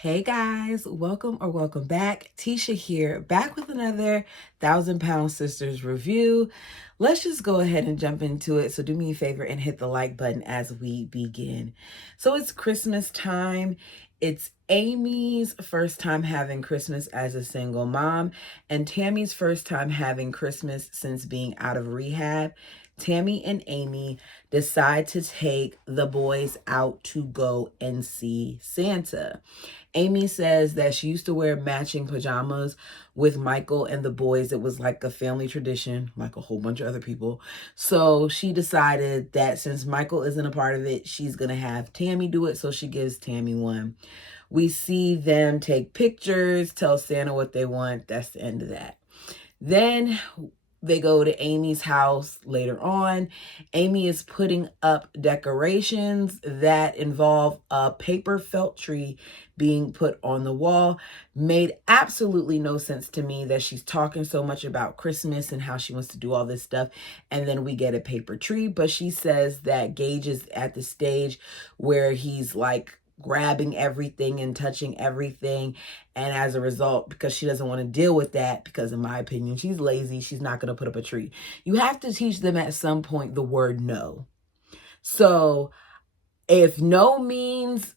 Hey guys, welcome back. Tisha here, back with another 1,000 Pound Sisters review. Let's just go ahead and jump into it. So do me a favor and hit the like button as we begin. So it's Christmas time. It's Amy's first time having Christmas as a single mom and Tammy's first time having Christmas since being out of rehab. Tammy and Amy decide to take the boys out to go and see Santa. Amy says that she used to wear matching pajamas with Michael and the boys. It was like a family tradition, like a whole bunch of other people. So she decided that since Michael isn't a part of it, she's going to have Tammy do it. So she gives Tammy one. We see them take pictures, tell Santa what they want. That's the end of that. Then they go to Amy's house later on. Amy is putting up decorations that involve a paper felt tree being put on the wall. Made absolutely no sense to me that she's talking so much about Christmas and how she wants to do all this stuff, and then we get a paper tree. But she says that Gage is at the stage where he's like grabbing everything and touching everything, and as a result, because she doesn't want to deal with that, because in my opinion she's lazy, she's not going to put up a tree. You have to teach them at some point the word no. So if no means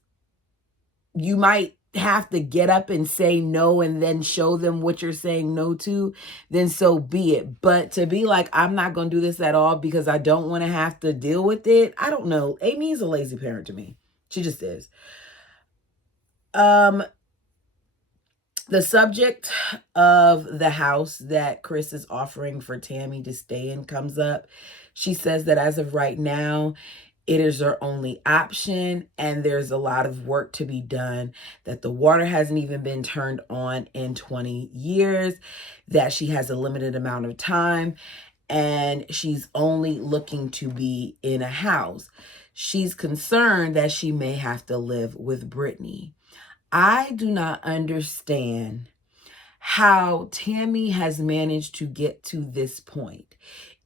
you might have to get up and say no and then show them what you're saying no to, then so be it. But to be like, I'm not going to do this at all because I don't want to have to deal with it, I don't know. Amy is a lazy parent to me. She just is. The subject of the house that Chris is offering for Tammy to stay in comes up. She says that as of right now, it is her only option and there's a lot of work to be done, that the water hasn't even been turned on in 20 years, that she has a limited amount of time, and she's only looking to be in a house. She's concerned that she may have to live with Brittany. I do not understand how Tammy has managed to get to this point.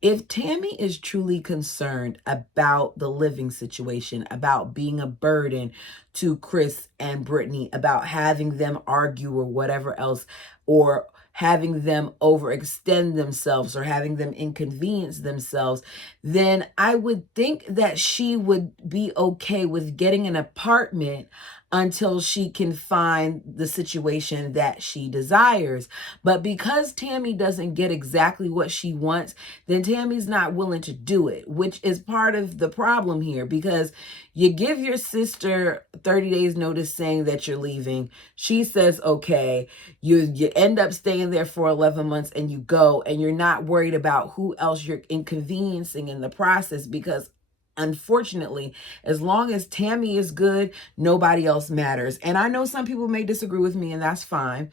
If Tammy is truly concerned about the living situation, about being a burden to Chris and Brittany, about having them argue or whatever else, or having them overextend themselves or having them inconvenience themselves, then I would think that she would be okay with getting an apartment until she can find the situation that she desires. But because Tammy doesn't get exactly what she wants, then Tammy's not willing to do it, which is part of the problem here, because you give your sister 30 days notice saying that you're leaving. She says, okay, you end up staying there for 11 months and you go, and you're not worried about who else you're inconveniencing in the process, because unfortunately, as long as Tammy is good, nobody else matters. And I know some people may disagree with me, and that's fine.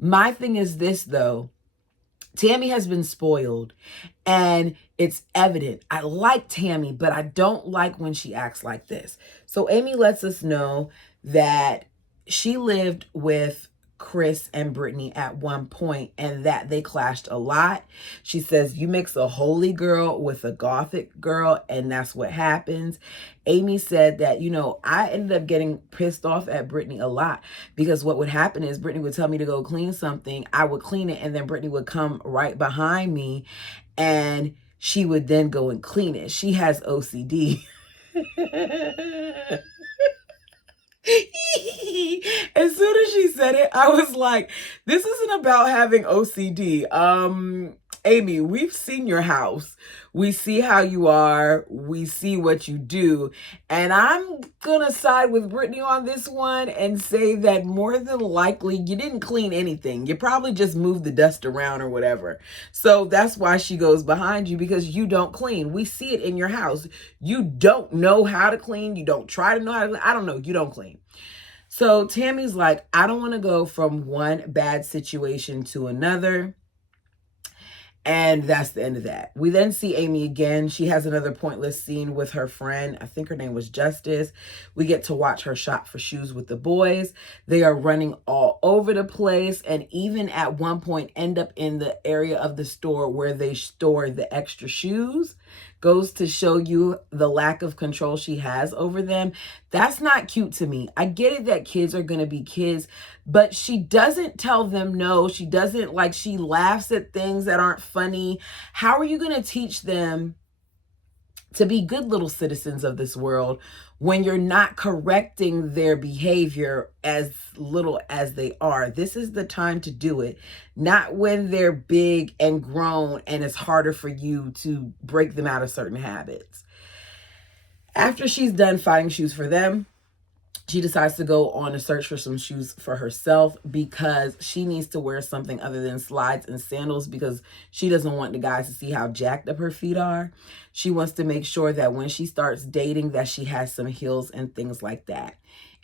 My thing is this, though. Tammy has been spoiled, and it's evident. I like Tammy, but I don't like when she acts like this. So Amy lets us know that she lived with Chris and Brittany at one point and that they clashed a lot. She says, you mix a holy girl with a gothic girl and that's what happens. Amy said that, I ended up getting pissed off at Brittany a lot, because what would happen is Brittany would tell me to go clean something. I would clean it, and then Brittany would come right behind me and she would then go and clean it. She has OCD. As soon as she said it, I was like, this isn't about having OCD. Amy, we've seen your house. We see how you are. We see what you do. And I'm going to side with Brittany on this one and say that more than likely you didn't clean anything. You probably just moved the dust around or whatever. So that's why she goes behind you, because you don't clean. We see it in your house. You don't know how to clean. You don't try to know how to clean. I don't know. You don't clean. So Tammy's like, I don't want to go from one bad situation to another. And that's the end of that. We then see Amy again. She has another pointless scene with her friend. I think her name was Justice. We get to watch her shop for shoes with the boys. They are running all over the place, and even at one point end up in the area of the store where they store the extra shoes. goes to show you the lack of control she has over them. That's not cute to me. I get it that kids are going to be kids, but she doesn't tell them no. She doesn't, like, she laughs at things that aren't funny. How are you going to teach them to be good little citizens of this world when you're not correcting their behavior as little as they are? This is the time to do it, not when they're big and grown and it's harder for you to break them out of certain habits. After she's done finding shoes for them, she decides to go on a search for some shoes for herself because she needs to wear something other than slides and sandals because she doesn't want the guys to see how jacked up her feet are. She wants to make sure that when she starts dating that she has some heels and things like that.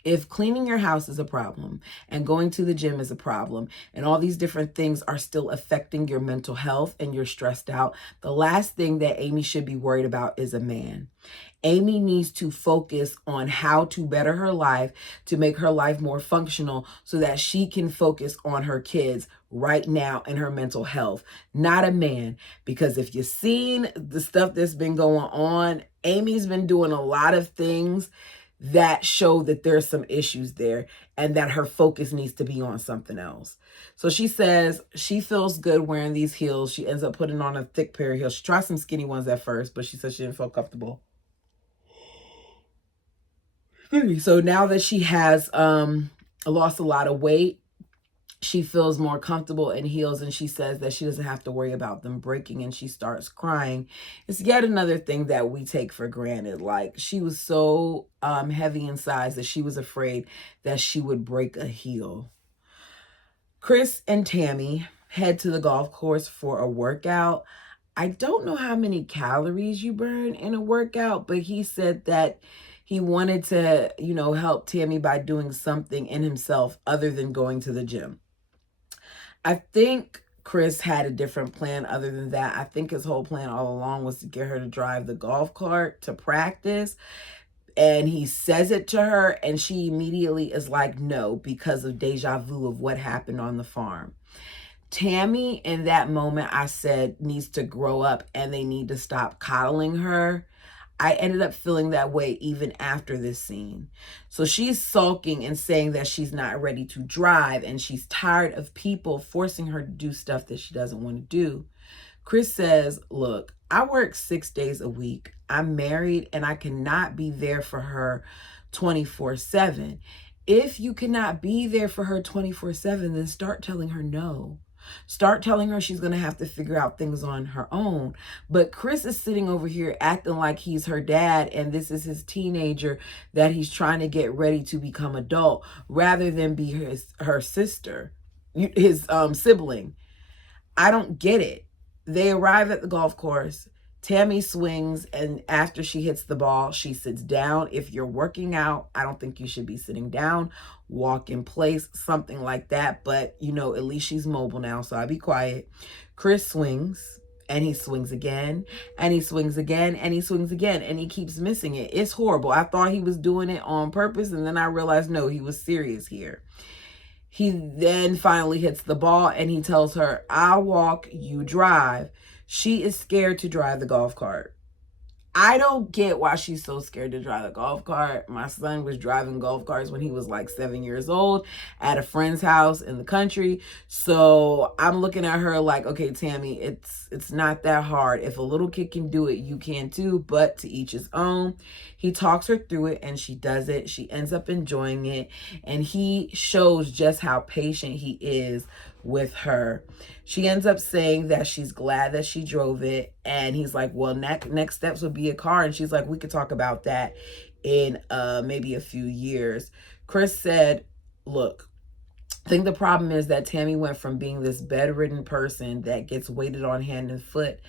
If cleaning your house is a problem and going to the gym is a problem and all these different things are still affecting your mental health and you're stressed out, the last thing that Amy should be worried about is a man. Amy needs to focus on how to better her life, to make her life more functional so that she can focus on her kids right now and her mental health, not a man. Because if you've seen the stuff that's been going on, Amy's been doing a lot of things that show that there's some issues there and that her focus needs to be on something else. So she says she feels good wearing these heels. She ends up putting on a thick pair of heels. She tried some skinny ones at first, but she said she didn't feel comfortable. So now that she has lost a lot of weight, she feels more comfortable in heels, and she says that she doesn't have to worry about them breaking, and she starts crying. It's yet another thing that we take for granted. Like, she was so heavy in size that she was afraid that she would break a heel. Chris and Tammy head to the golf course for a workout. I don't know how many calories you burn in a workout, but he said that he wanted to, help Tammy by doing something in himself other than going to the gym. I think Chris had a different plan other than that. I think his whole plan all along was to get her to drive the golf cart to practice. And he says it to her and she immediately is like, no, because of deja vu of what happened on the farm. Tammy, in that moment, I said, needs to grow up and they need to stop coddling her. I ended up feeling that way even after this scene. So she's sulking and saying that she's not ready to drive and she's tired of people forcing her to do stuff that she doesn't want to do. Chris says, look, I work 6 days a week. I'm married and I cannot be there for her 24/7. If you cannot be there for her 24/7, then start telling her no. Start telling her she's going to have to figure out things on her own. But Chris is sitting over here acting like he's her dad and this is his teenager that he's trying to get ready to become adult rather than be her sister, his sibling. I don't get it. They arrive at the golf course. Tammy swings, and after she hits the ball, she sits down. If you're working out, I don't think you should be sitting down. Walk in place, something like that. But, at least she's mobile now, so I'll be quiet. Chris swings, and he swings again, and he swings again, and he swings again, and he keeps missing it. It's horrible. I thought he was doing it on purpose, and then I realized, no, he was serious here. He then finally hits the ball, and he tells her, I'll walk, you drive. She is scared to drive the golf cart. I don't get why she's so scared to drive the golf cart. My son was driving golf carts when he was like 7 years old at a friend's house in the country. So I'm looking at her like, okay, Tammy, it's not that hard. If a little kid can do it, you can too, but to each his own. He talks her through it and she does it. She ends up enjoying it. And he shows just how patient he is with her. She ends up saying that she's glad that she drove it. And he's like, well, next steps would be a car. And she's like, we could talk about that in maybe a few years. Chris said, look, I think the problem is that Tammy went from being this bedridden person that gets waited on hand and foot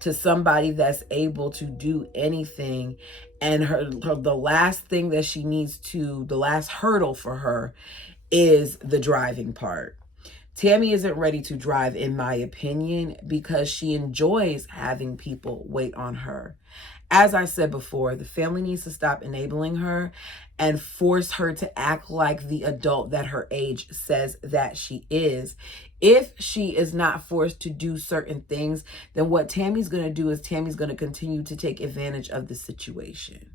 to somebody that's able to do anything. And the last thing that she needs to, the last hurdle for her is the driving part. Tammy isn't ready to drive, in my opinion, because she enjoys having people wait on her. As I said before, the family needs to stop enabling her and force her to act like the adult that her age says that she is. If she is not forced to do certain things, then what Tammy's going to do is Tammy's going to continue to take advantage of the situation,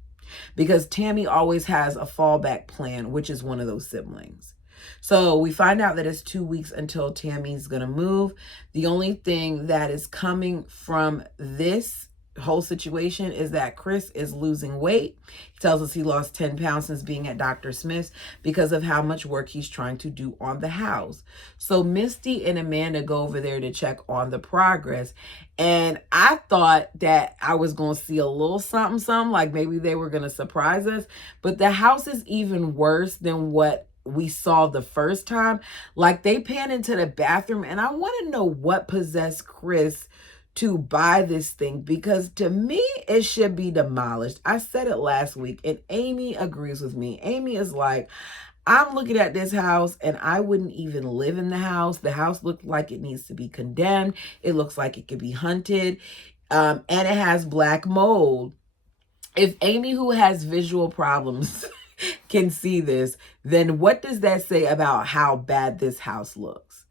because Tammy always has a fallback plan, which is one of those siblings. So we find out that it's 2 weeks until Tammy's going to move. The only thing that is coming from this whole situation is that Chris is losing weight. He tells us he lost 10 pounds since being at Dr. Smith's because of how much work he's trying to do on the house. So Misty and Amanda go over there to check on the progress. And I thought that I was going to see a little something, like maybe they were going to surprise us. But the house is even worse than what we saw the first time. Like, they pan into the bathroom, and I want to know what possessed Chris to buy this thing, because to me it should be demolished. I said it last week and Amy agrees with me. Amy is like, I'm looking at this house and I wouldn't even live in the house. The house looks like it needs to be condemned. It looks like it could be hunted. And it has black mold. If Amy, who has visual problems, can see this, then what does that say about how bad this house looks?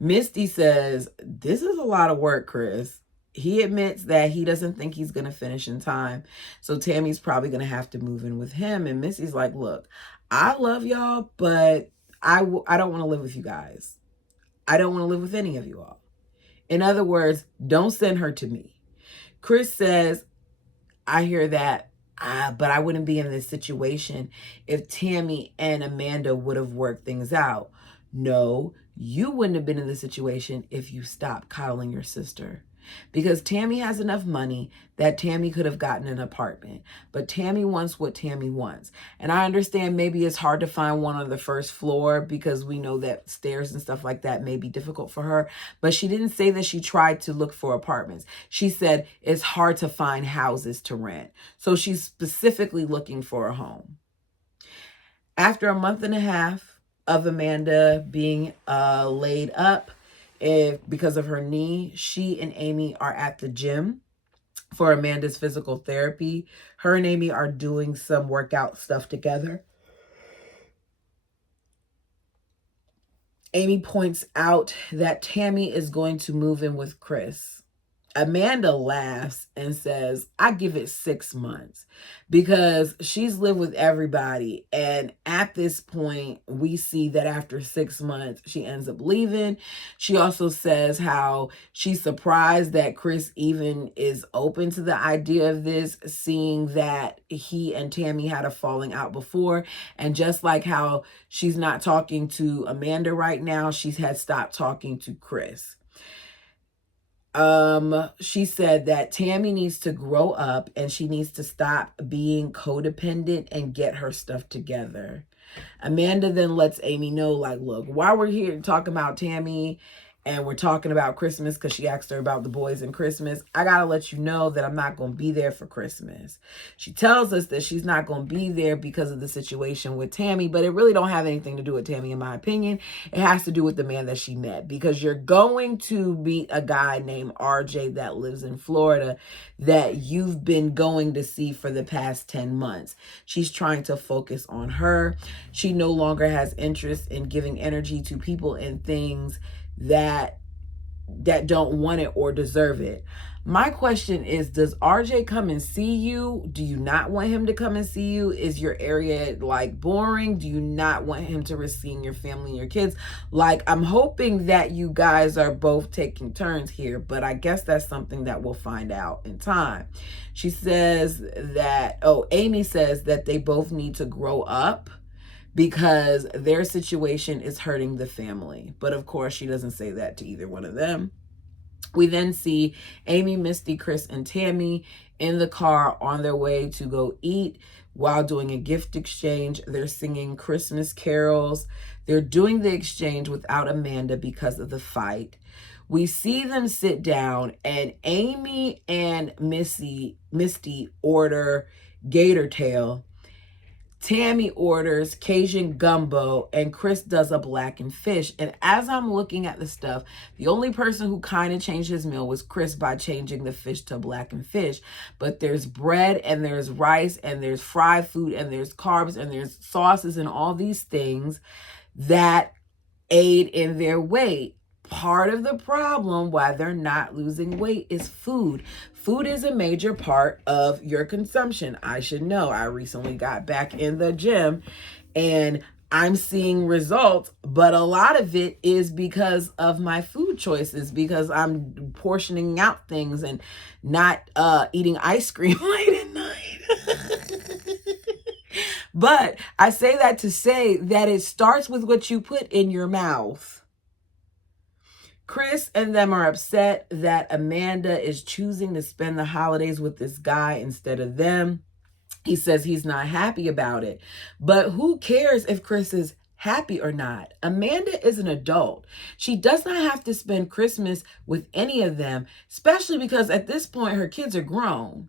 Misty says, this is a lot of work, Chris. He admits that he doesn't think he's going to finish in time. So Tammy's probably going to have to move in with him. And Misty's like, look, I love y'all, but I don't want to live with you guys. I don't want to live with any of you all. In other words, don't send her to me. Chris says, I hear that, but I wouldn't be in this situation if Tammy and Amanda would have worked things out. No, you wouldn't have been in this situation if you stopped coddling your sister. Because Tammy has enough money that Tammy could have gotten an apartment. But Tammy wants what Tammy wants. And I understand maybe it's hard to find one on the first floor because we know that stairs and stuff like that may be difficult for her. But she didn't say that she tried to look for apartments. She said it's hard to find houses to rent. So she's specifically looking for a home. After a month and a half of Amanda being laid up, because of her knee, she and Amy are at the gym for Amanda's physical therapy. Her and Amy are doing some workout stuff together. Amy points out that Tammy is going to move in with Chris. Amanda laughs and says, I give it 6 months, because she's lived with everybody. And at this point, we see that after 6 months, she ends up leaving. She also says how she's surprised that Chris even is open to the idea of this, seeing that he and Tammy had a falling out before. And just like how she's not talking to Amanda right now, she had stopped talking to Chris. She said that Tammy needs to grow up and she needs to stop being codependent and get her stuff together. Amanda then lets Amy know, like, look, while we're here talking about Tammy and we're talking about Christmas, because she asked her about the boys and Christmas, I gotta let you know that I'm not gonna be there for Christmas. She tells us that she's not gonna be there because of the situation with Tammy, but it really don't have anything to do with Tammy, in my opinion. It has to do with the man that she met, because you're going to meet a guy named RJ that lives in Florida that you've been going to see for the past 10 months. She's trying to focus on her. She no longer has interest in giving energy to people and things that don't want it or deserve it. My question is, does RJ come and see you? Do you not want him to come and see you? Is your area like boring? Do you not want him to risk seeing your family and your kids? Like, I'm hoping that you guys are both taking turns here, but I guess that's something that we'll find out in time. She says that, Amy says that they both need to grow up because their situation is hurting the family. But of course, she doesn't say that to either one of them. We then see Amy, Misty, Chris, and Tammy in the car on their way to go eat while doing a gift exchange. They're singing Christmas carols. They're doing the exchange without Amanda because of the fight. We see them sit down, and Amy and Misty order gator tail. Tammy orders Cajun gumbo, and Chris does a blackened fish. And as I'm looking at the stuff, the only person who kind of changed his meal was Chris by changing the fish to blackened fish. But there's bread and there's rice and there's fried food and there's carbs and there's sauces and all these things that aid in their weight. part of the problem why they're not losing weight is food. Food is a major part of your consumption. I should know. I recently got back in the gym and I'm seeing results, but a lot of it is because of my food choices, because I'm portioning out things and not eating ice cream late at night. But I say that to say that it starts with what you put in your mouth. Chris and them are upset that Amanda is choosing to spend the holidays with this guy instead of them. He says he's not happy about it. But who cares if Chris is happy or not? Amanda is an adult. She does not have to spend Christmas with any of them, especially because at this point her kids are grown.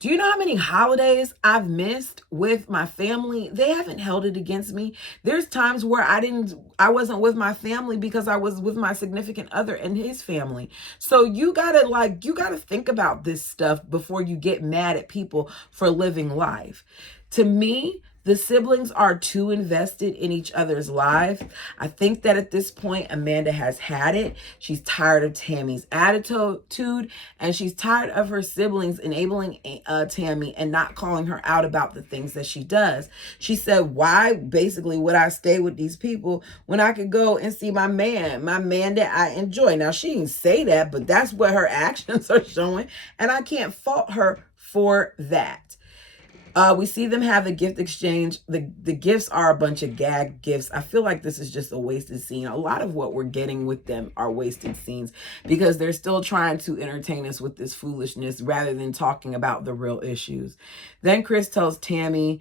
Do you know how many holidays I've missed with my family? They haven't held it against me. There's times where I wasn't with my family because I was with my significant other and his family. So you gotta think about this stuff before you get mad at people for living life. To me, the siblings are too invested in each other's lives. I think that at this point, Amanda has had it. She's tired of Tammy's attitude, and she's tired of her siblings enabling Tammy and not calling her out about the things that she does. She said, why basically would I stay with these people when I could go and see my man that I enjoy? Now, she didn't say that, but that's what her actions are showing, and I can't fault her for that. We see them have a gift exchange. The gifts are a bunch of gag gifts. I feel like this is just a wasted scene. A lot of what we're getting with them are wasted scenes because they're still trying to entertain us with this foolishness rather than talking about the real issues. Then Chris tells Tammy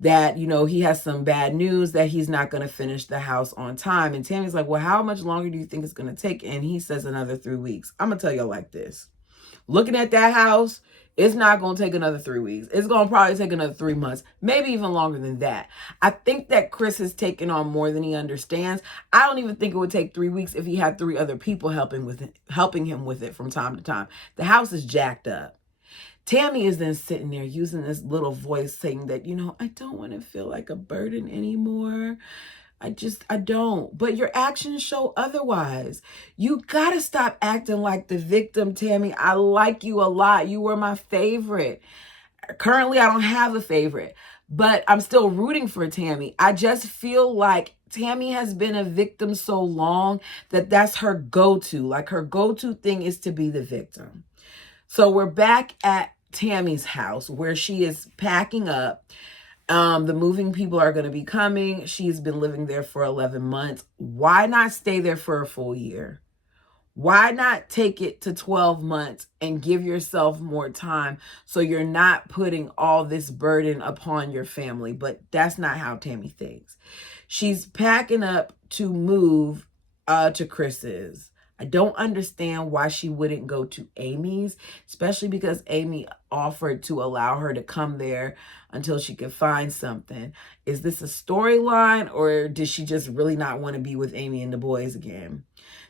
that, he has some bad news, that he's not going to finish the house on time. And Tammy's like, well, how much longer do you think it's going to take? And he says another 3 weeks. I'm going to tell you like this. Looking at that house, it's not going to take another 3 weeks. It's going to probably take another 3 months, maybe even longer than that. I think that Chris has taken on more than he understands. I don't even think it would take 3 weeks if he had 3 other people helping him with it from time to time. The house is jacked up. Tammy is then sitting there using this little voice saying that, I don't want to feel like a burden anymore. I don't. But your actions show otherwise. You got to stop acting like the victim, Tammy. I like you a lot. You were my favorite. Currently, I don't have a favorite, but I'm still rooting for Tammy. I just feel like Tammy has been a victim so long that that's her go-to. Like her go-to thing is to be the victim. So we're back at Tammy's house where she is packing up. The moving people are going to be coming. She's been living there for 11 months. Why not stay there for a full year? Why not take it to 12 months and give yourself more time so you're not putting all this burden upon your family? But that's not how Tammy thinks. She's packing up to move to Chris's. I don't understand why she wouldn't go to Amy's, especially because Amy offered to allow her to come there until she could find something. Is this a storyline, or does she just really not want to be with Amy and the boys again?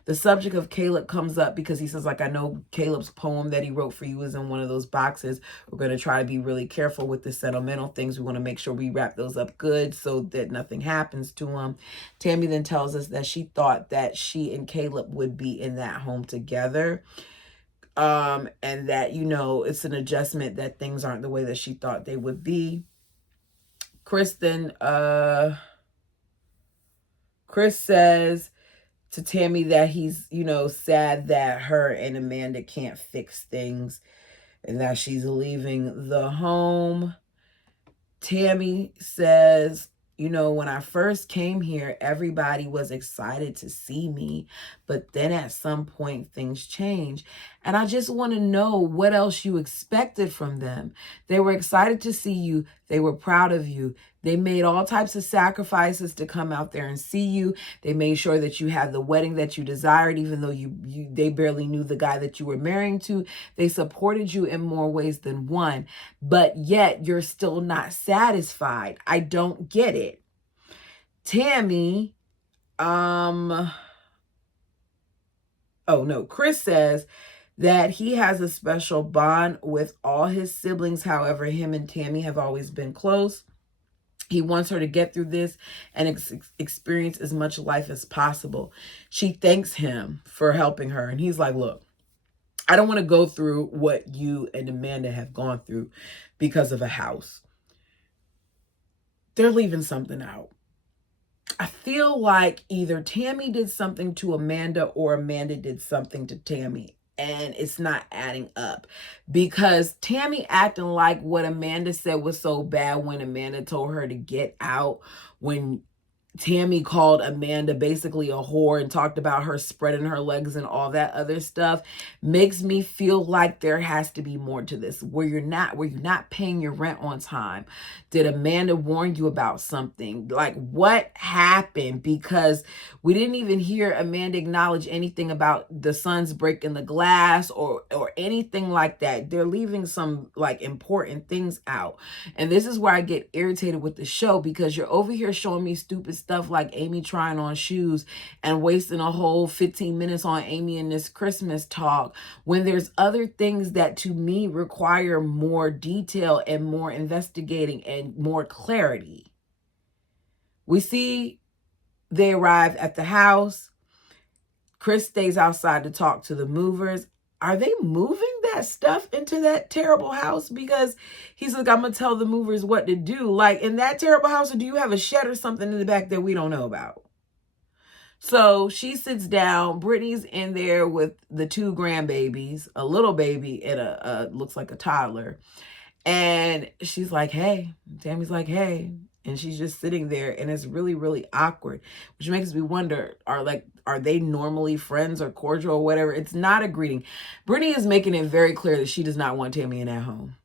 The subject of Caleb comes up because he says, I know Caleb's poem that he wrote for you is in one of those boxes. We're going to try to be really careful with the sentimental things. We want to make sure we wrap those up good so that nothing happens to him. Tammy then tells us that she thought that she and Caleb would be in that home together. And that, it's an adjustment that things aren't the way that she thought they would be. Chris says to Tammy that he's, sad that her and Amanda can't fix things and that she's leaving the home. Tammy says, when I first came here, everybody was excited to see me, but then at some point things change. And I just want to know what else you expected from them. They were excited to see you. They were proud of you. They made all types of sacrifices to come out there and see you. They made sure that you had the wedding that you desired, even though they barely knew the guy that you were marrying to. They supported you in more ways than one, but yet you're still not satisfied. I don't get it. Tammy, Chris says that he has a special bond with all his siblings. However, him and Tammy have always been close. He wants her to get through this and experience as much life as possible. She thanks him for helping her. And he's like, look, I don't want to go through what you and Amanda have gone through because of a house. They're leaving something out. I feel like either Tammy did something to Amanda or Amanda did something to Tammy. And it's not adding up, because Tammy acting like what Amanda said was so bad when Amanda told her to get out, when Tammy called Amanda basically a whore and talked about her spreading her legs and all that other stuff, makes me feel like there has to be more to this, where you're not paying your rent on time. Did Amanda warn you about something? Like, what happened? Because we didn't even hear Amanda acknowledge anything about the sons breaking the glass or anything like that. They're leaving some like important things out. And this is where I get irritated with the show, because you're over here showing me stupid stuff like Amy trying on shoes and wasting a whole 15 minutes on Amy in this Christmas talk, when there's other things that to me require more detail and more investigating and more clarity. We see they arrive at the house. Chris stays outside to talk to the movers. Are they moving that stuff into that terrible house? Because he's like, I'm going to tell the movers what to do. Like, in that terrible house, or do you have a shed or something in the back that we don't know about? So she sits down. Brittany's in there with the 2 grandbabies, a little baby and a looks like a toddler. And she's like, hey. Tammy's like, hey. And she's just sitting there, and it's really, really awkward, which makes me wonder, are they normally friends or cordial or whatever? It's not a greeting. Brittany is making it very clear that she does not want Tammy in that home.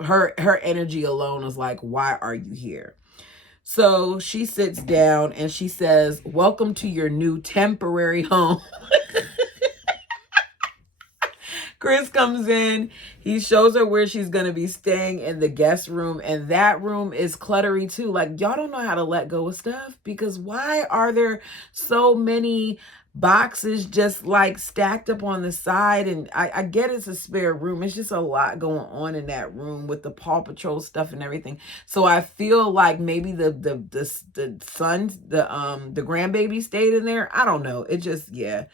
Her energy alone is like, why are you here? So she sits down and she says, welcome to your new temporary home. Chris comes in, he shows her where she's going to be staying in the guest room, and that room is cluttery too. Like, y'all don't know how to let go of stuff, because why are there so many boxes just like stacked up on the side? And I get it's a spare room. It's just a lot going on in that room with the Paw Patrol stuff and everything. So I feel like maybe the sons, the grandbaby stayed in there. I don't know. It just, yeah.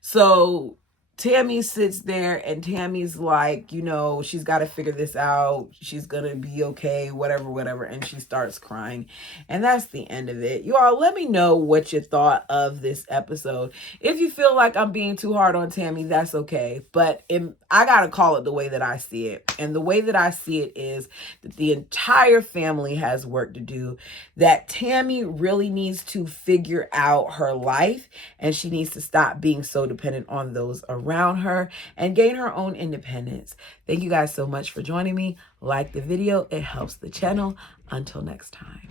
So Tammy sits there, and Tammy's like, you know, she's got to figure this out. She's going to be okay, whatever. And she starts crying. And that's the end of it. You all, let me know what you thought of this episode. If you feel like I'm being too hard on Tammy, that's okay. But I got to call it the way that I see it. And the way that I see it is that the entire family has work to do, that Tammy really needs to figure out her life, and she needs to stop being so dependent on those around her and gain her own independence. Thank you guys so much for joining me. Like the video, it helps the channel. Until next time.